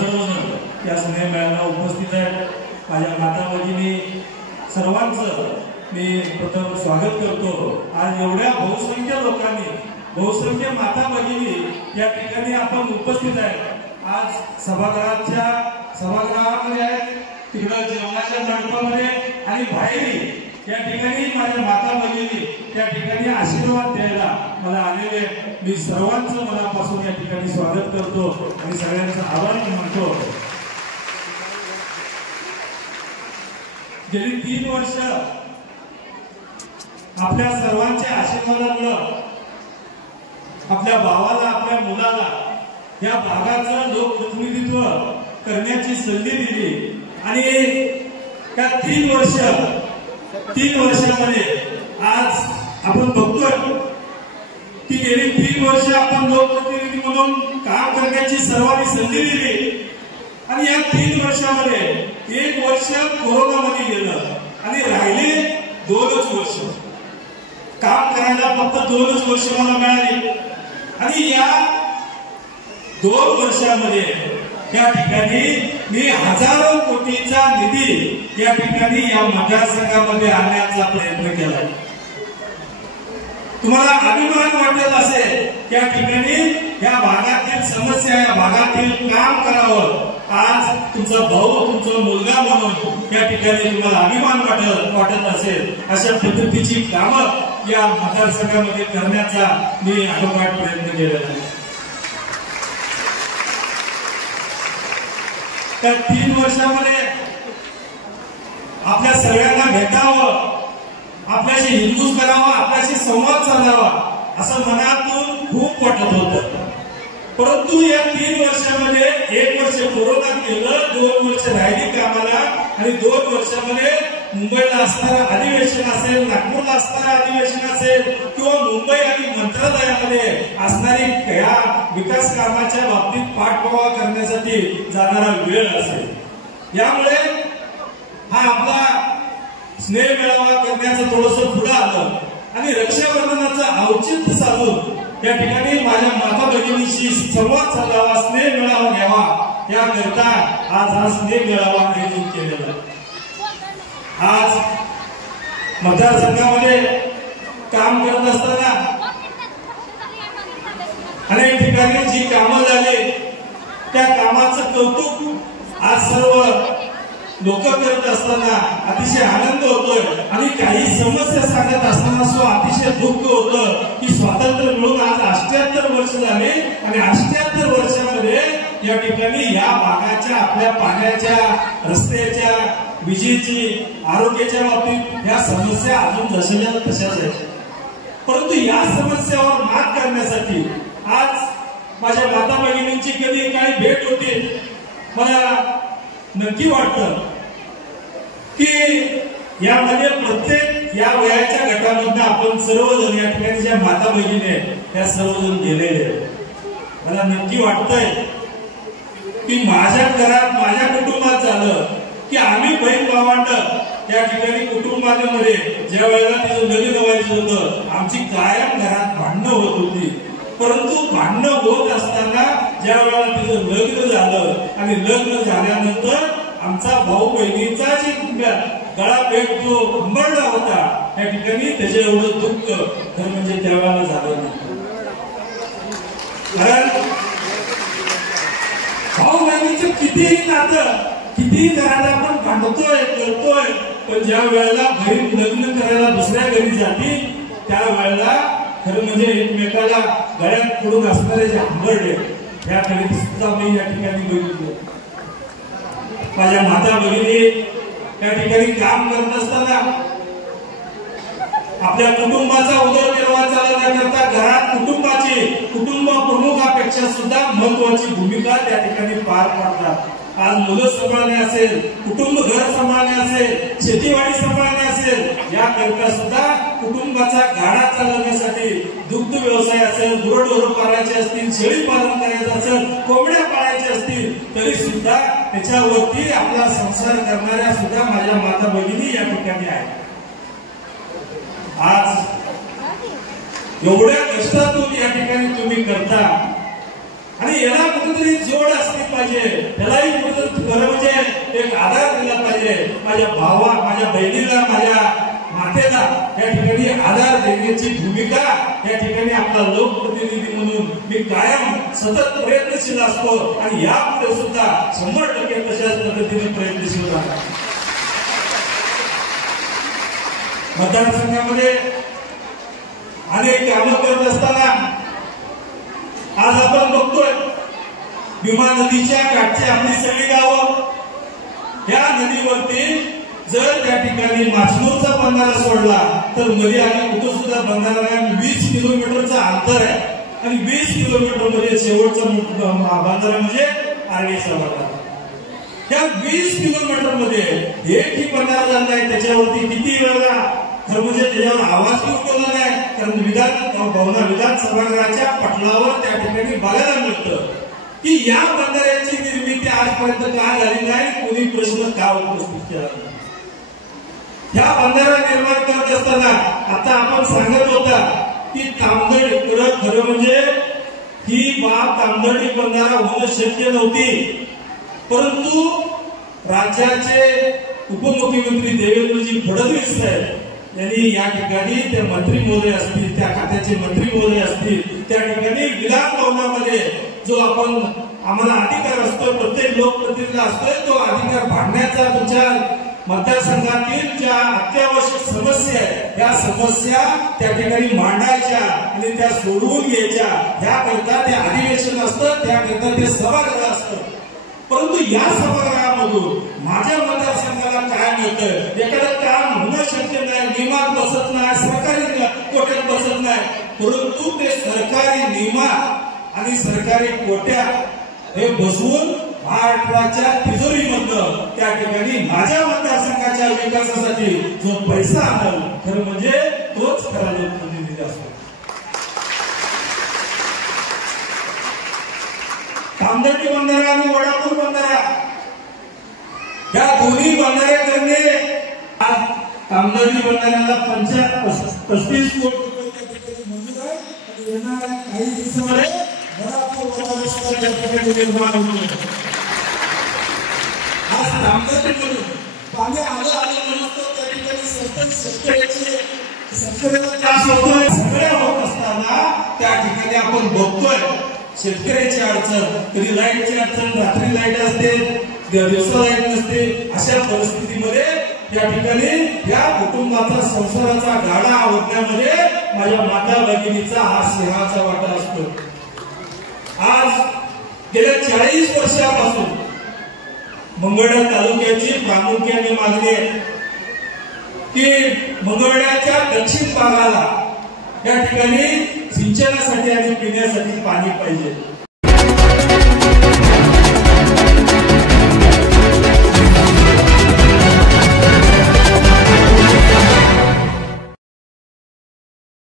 सर्वजण या स्नेह मेळाव्याला उपस्थित आहेत. माझ्या माता भगिनी सर्वांचं मी प्रथम स्वागत करतो. आज एवढ्या बहुसंख्य लोकांनी, बहुसंख्य माता भगिनी या ठिकाणी आपण उपस्थित आहेत. आज सभागृहामध्ये आहेत, तिकडं जेवणाच्या मंडपामध्ये आणि बाहेरही या ठिकाणी माझ्या माता भगिनी त्या ठिकाणी आशीर्वाद द्यायला मला आलेले मी सर्वांचं मनापासून या ठिकाणी स्वागत करतो आणि सगळ्यांचा आभार मानतो. गेली 3 वर्ष आपल्या सर्वांच्या आशीर्वादामुळे आपल्या भावाला, आपल्या मुलाला या भागाचं लोकप्रतिनिधित्व करण्याची संधी दिली आणि त्या 3 वर्षामध्ये आज आपण बघतोय की गेली 3 वर्ष आपण लोकप्रतिनिधी म्हणून काम करण्याची सर्वांनी संधी दिली आणि या 3 वर्षामध्ये 1 वर्ष कोरोनामध्ये गेलं आणि राहिले 2च वर्ष काम करायला. फक्त 2च वर्ष मला मिळाली आणि या 2 वर्षामध्ये या ठिकाणी मी हजारो कोटीचा निधी या ठिकाणी या मतदारसंघामध्ये आणण्याचा प्रयत्न केला. तुम्हाला अभिमान वाटत असेल या ठिकाणी या भागातील समस्या, या भागातील काम करावं. आज तुमचा भाऊ, तुमचा मुलगा म्हणून या ठिकाणी तुम्हाला अभिमान वाटत असेल अशा पद्धतीची कामं या मतदारसंघामध्ये करण्याचा मी आटोकाट प्रयत्न केलेला आहे. त्या 3 वर्षामध्ये आपल्या सगळ्यांना भेटावं, आपल्याशी हिंदूच करावा, आपल्याशी संवाद साधावा असं मनातून खूप वाटत होतं. परंतु या 3 वर्षामध्ये 1 वर्ष कोरोना गेलं, 2 वर्ष राहिली कामाला आणि 2 वर्षामध्ये मुंबईला असणारं अधिवेशन असेल, नागपूरला असणारं अधिवेशन असेल किंवा मुंबई आणि मंत्रालयामध्ये असणारी या विकास कामाच्या बाबतीत पाठपुरावा करण्यासाठी जाणारा वेळ असेल. यामुळे हा आपला स्नेह मेळावा करण्याचं थोडंसं पुढे आलं आणि रक्षाबंधनाचं औचित्य साधून या ठिकाणी माझ्या माता भगिनीशी संवाद साधावा, स्नेह मेळावा घ्यावा याकरता आज हा स्नेह मेळावा आयोजित केलेला. आज मतदारसंघामध्ये काम करत असताना अनेक ठिकाणी जी कामं झाली त्या कामाचं कौतुक आज सर्व लोक करत असताना अतिशय आनंद होतोय आणि काही समस्या सांगत असताना अतिशय दुःख होतं की स्वातंत्र्य मिळून आज 78 वर्ष झाले आणि 78 वर्षामध्ये या ठिकाणी या भागाच्या आपल्या पाण्याच्या, रस्त्याच्या, विजेची, आरोग्याच्या बाबतीत या समस्या अजून जशाच्या तशाच आहेत. परंतु या समस्यावर मात करण्यासाठी आज माझ्या माता भगिनींची कधी काही भेट होती. मला नक्की वाटतं की यामध्ये प्रत्येक या वयाच्या गटामधून आपण सर्वजण या ठिकाणी ज्या माता भगिनी आहेत त्या सर्वजण गेलेले आहेत. मला नक्की वाटतंय की माझ्या घरात, माझ्या कुटुंबात झालं की आम्ही बहीण भावंड या ठिकाणी कुटुंबामध्ये ज्या वेळेला तिचं लग्न व्हायचं होतं आमची कायम घरात भांडणं होत होती. परंतु भांडणं होत असताना ज्या वेळेला तिचं लग्न झालं आणि लग्न झाल्यानंतर आमचा भाऊ बहिणीचा जी गळा भेट जो उंबरला होता त्या ठिकाणी त्याचे एवढं दुःख तर म्हणजे त्यावेळेला झालं नाही. कारण भाऊ बहिणीचं कितीही नातं, कितीही घरात आपण भांडतोय करतोय, पण ज्या वेळेला बहीण लग्न करायला दुसऱ्या घरी जाते त्या वेळेला खरं म्हणजे एकमेकाला गळ्यात पडून असणारे जे आंबरडे याकडे सुद्धा मी या ठिकाणी बघितलं. माझ्या माता भगिनी या ठिकाणी काम करत असताना आपल्या कुटुंबाचा उदरनिर्वाह चालवण्याकरता घरात कुटुंब प्रमुखापेक्षा सुद्धा महत्वाची भूमिका त्या ठिकाणी पार पाडतात. आज मुलं सांभाळणे असेल, कुटुंब घर सांभाळणे असेल, शेतीवाडी सांभाळणे असेल, याकरता सुद्धा कुटुंबाचा गाडा चालवण्यासाठी दुग्ध व्यवसाय असेल, गुरढोरं पाळायचे असतील, शेळी पालन करायचं असेल, कोंबड्या पाळायच्या असतील तरी सुद्धा त्याच्यावरती आपला संसार करणाऱ्या सुद्धा माझ्या माता भगिनी या ठिकाणी आहेत. आज एवढ्या कष्टातून या ठिकाणी तुम्ही करता आणि याला कुठेतरी जोड असली पाहिजे, त्याला माझ्या भावा, माझ्या बहिणीला, माझ्या मातेला या ठिकाणी आधार देण्याची भूमिका या ठिकाणी आपला लोकप्रतिनिधी म्हणून मी कायम सतत प्रयत्नशील असतो आणि यापुढे सुद्धा 100% तशाच पद्धतीने प्रयत्नशील राहणार. मतदारसंघामध्ये अनेक कामं करत असताना आज आपण बघतोय भीमा नदीच्या काठची आपली सगळी गावं, या नदीवरती जर त्या ठिकाणी माचनूरचा बंधारा सोडला तर मध्ये आणि कुठं सुद्धा बंधारा नाही. 20 किलोमीटरचा अंतर आहे आणि 20 किलोमीटर मध्ये शेवटचा बंधारा म्हणजे आर्डीचा बंधारा. त्या 20 किलोमीटर मध्ये एकही बंधारा झाला नाही. त्याच्यावरती किती वेळा खरं म्हणजे त्याच्यावर आवाज उठवला नाही, कारण विधान सभागृहाच्या पटलावर त्या ठिकाणी बघायला मिळतं की या बंधाऱ्याची निर्मिती आजपर्यंत का झाली नाही, कोणी प्रश्न का उपस्थित केला. ह्या बंधारा निर्माण करत असताना आता आपण सांगत होता की तामदडी खरं म्हणजे ही बाब तामदडी बंधारा होणं शक्य नव्हती, परंतु राज्याचे उपमुख्यमंत्री देवेंद्रजी फडणवीस साहेब यांनी या ठिकाणी ते मंत्री महोदय असतील, त्या खात्याचे मंत्री महोदय असतील, त्या ठिकाणी विधान भवनामध्ये जो आपण आम्हाला अधिकार असतो, प्रत्येक लोकप्रतिनिधीला असतोय, तो अधिकार भांडण्याचा, तुमच्या मतदारसंघातील ज्या अत्यावश्यक समस्या आहेत त्या समस्या त्या ठिकाणी मांडायच्या आणि त्या सोडवून घ्यायच्या, त्याकरता ते अधिवेशन असतं, त्याकरता ते सभागृह असतं. परंतु या सभागृहामधून माझ्या मतदारसंघाला काय मिळतं, एखादं काम होणं शक्य नाही, नियमात बसत नाही, सरकारी कोट्यात बसत नाही, परंतु ते सरकारी नियमात आणि सरकारी कोट्या हे बसवून महाराष्ट्राच्या तिजोरीमधनं त्या ठिकाणी माझ्या मतदारसंघाच्या विकासासाठी जो पैसा आणल, खरं म्हणजे तोच खरा लोकप्रतिनिधी असतो. तामदडी बंधारा आणि वडापूर बंधारा या दोन्ही बंधारे करणे, आज तामदडी बंधाऱ्याला 35 कोटी रुपये मंजूर आहे आणि येणाऱ्या काही दिवसामध्ये वडापूर बंधारा निर्माण होईल. आज तामदडीमधून पाणी आलं नसतं, त्या ठिकाणी शेतकऱ्याला त्रास होतोय. सगळ्या होत असताना त्या ठिकाणी आपण बघतोय शेतकऱ्याची अडचण, कधी लाईटची अडचण, रात्री लाईट असते, दिवसा लाईट नसते. अशा परिस्थितीमध्ये त्या ठिकाणी या कुटुंबाचा संसाराचा गाडा आवडण्यामध्ये माझ्या माता भगिनीचा हा सिंहाचा वाटा असतो. आज गेल्या 40 वर्षापासून मंगळवेढा तालुक्याची प्रामुख्याने मागणी आहे की मंगळवेढ्याच्या दक्षिण भागाला या ठिकाणी सिंचनासाठी आणि पिण्यासाठी पाणी पाहिजे.